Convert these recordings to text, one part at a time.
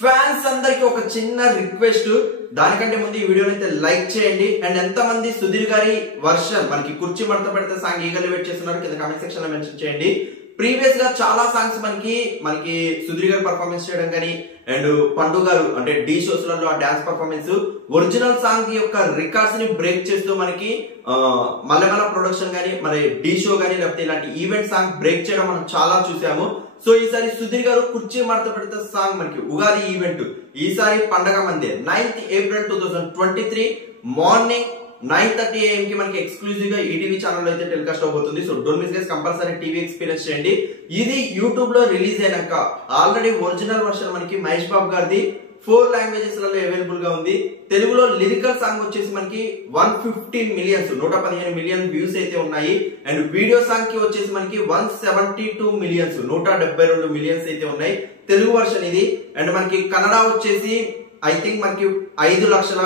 Fans అందరికి ఒక చిన్న రిక్వెస్ట్, దానికంటే ముందు ఈ వీడియోని అయితే లైక్ చేయండి. అండ్ ఎంతమంది సుధీర్ గారి వర్షన్ మనకి కుర్చీ మడత పెడితే సాంగ్ ఈగల్ వెయిట్ చేస్తున్నారు కింద కామెంట్ సెక్షన్ లో మెన్షన్ చేయండి. ప్రీవియస్ గా చాలా సాంగ్స్ మనకి సుధీర్ గారు పర్ఫార్మెన్స్ చేయడం కానీ అండ్ పండు గారు అంటే డి షోస్ లలో ఆ డాన్స్ పర్ఫార్మెన్స్ ఒరిజినల్ సాంగ్ యొక్క రికార్డ్స్ ని బ్రేక్ చేస్తూ మనకి మల్లెమల ప్రొడక్షన్ గానీ మరి డి షో గానీ లేకపోతే ఇలాంటి ఈవెంట్ సాంగ్ బ్రేక్ చేయడం మనం చాలా చూసాము. సో ఈసారి సుధీర్ గారు కుర్చీ మడత పెడితే సాంగ్ మనకి ఉగాది ఈవెంట్ ఈసారి పండగ మందే 9th April 2023 మార్నింగ్ 9:30 AM కి మనకి ఎక్స్క్లూజివ్ గా ఈటీవీ ఛానల్ అయితే టెలికాస్ట్ అవబోతుంది. So don't miss guys, compulsory TV experience చేయండి. ఇది యూట్యూబ్ లో రిలీజ్ అయినాక ఆల్రెడీ ఒరిజినల్ వర్షన్ మనకి మహేష్ బాబు గారిది 4 లాంగ్వేజెస్ లలో అవైలబుల్ గా ఉంది. తెలుగులో లిరికల్ సాంగ్ వచ్చేసి మనకి 115 మిలియన్ వ్యూస్ అయితే ఉన్నాయి. అండ్ వీడియో సాంగ్ కి వచ్చేసి మనకి 172 మిలియన్స్ 172 మిలియన్స్ అయితే ఉన్నాయి తెలుగు వర్షన్ ఇది. అండ్ మనకి కన్నడ వచ్చేసి ఐ థింక్ మనకి 5 లక్షల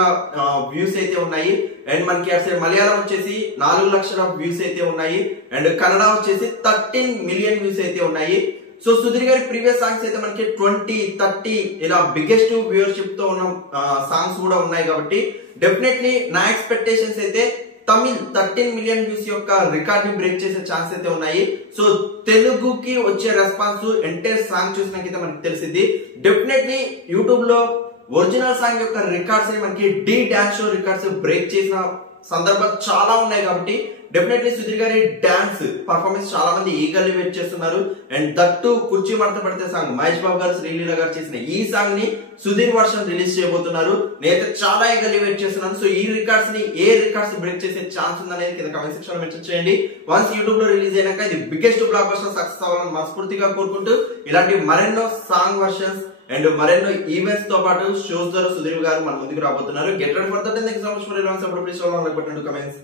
వ్యూస్ అయితే ఉన్నాయి. అండ్ మనకి అసలు మలయాళం వచ్చేసి 4 లక్షల వ్యూస్ అయితే ఉన్నాయి. అండ్ కన్నడ వచ్చేసి 13 మిలియన్ వ్యూస్ అయితే ఉన్నాయి. సో సుధీర్ గారి ప్రీవియస్ సాంగ్స్ అయితే మనకి 20, 30 ఇలా బిగ్గెస్ట్ వ్యూవర్షిప్ తో ఉన్న సాంగ్స్ కూడా ఉన్నాయి. కాబట్టి డెఫినెట్లీ నా ఎక్స్పెక్టేషన్స్ అయితే తమిళ్ 13 మిలియన్ వ్యూస్ యొక్క రికార్డ్ ని బ్రేక్ చేసే ఛాన్స్ అయితే ఉన్నాయి. సో తెలుగుకి వచ్చే రెస్పాన్స్ ఎంటైర్ సాంగ్ చూసినాకైతే మనకి తెలిసింది. డెఫినెట్లీ యూట్యూబ్ లో ఒరిజినల్ సాంగ్ యొక్క రికార్డ్స్ ని మనకి the dance show records break చేసిన సందర్భాలు చాలా ఉన్నాయి. కాబట్టి డెఫినెట్లీ సుధీర్ గారి డాన్స్ పర్ఫార్మెన్స్ చాలా మంది ఈగర్లీ వెయిట్ చేస్తున్నారు. అండ్ దట్టు కుర్చీ మడత పెడితే సాంగ్ మహేష్ బాబు గారు శ్రీలీల గారు చేసిన ఈ సాంగ్ ని సుధీర్ వర్షన్ రిలీజ్ చేయబోతున్నారు. నేనైతే చాలా ఈగర్లీ వెయిట్ చేస్తున్నాను. సో ఈ రికార్డ్స్ ని ఏ రికార్డ్స్ బ్రేక్ చేసే ఛాన్స్ ఉందనేది కింద కామెంట్ సెక్షన్ లో మెన్షన్ చేయండి. వన్స్ యూట్యూబ్ లో రిలీజ్ అయినాక ఇది బిగ్గెస్ట్ బ్లాక్ బస్టర్ సక్సెస్ అవ్వాలని మనస్ఫూర్తిగా కోరుకుంటూ ఇలాంటి మరెన్నో సాంగ్ వర్షన్స్ అండ్ మరెన్నో ఈవెంట్స్ తో పాటు షోస్ ద్వారా సుధీర్ గారు మన ముందుకు రాబోతున్నారు. Get ready for that. Thank you so much for your support. Please show like button to comments.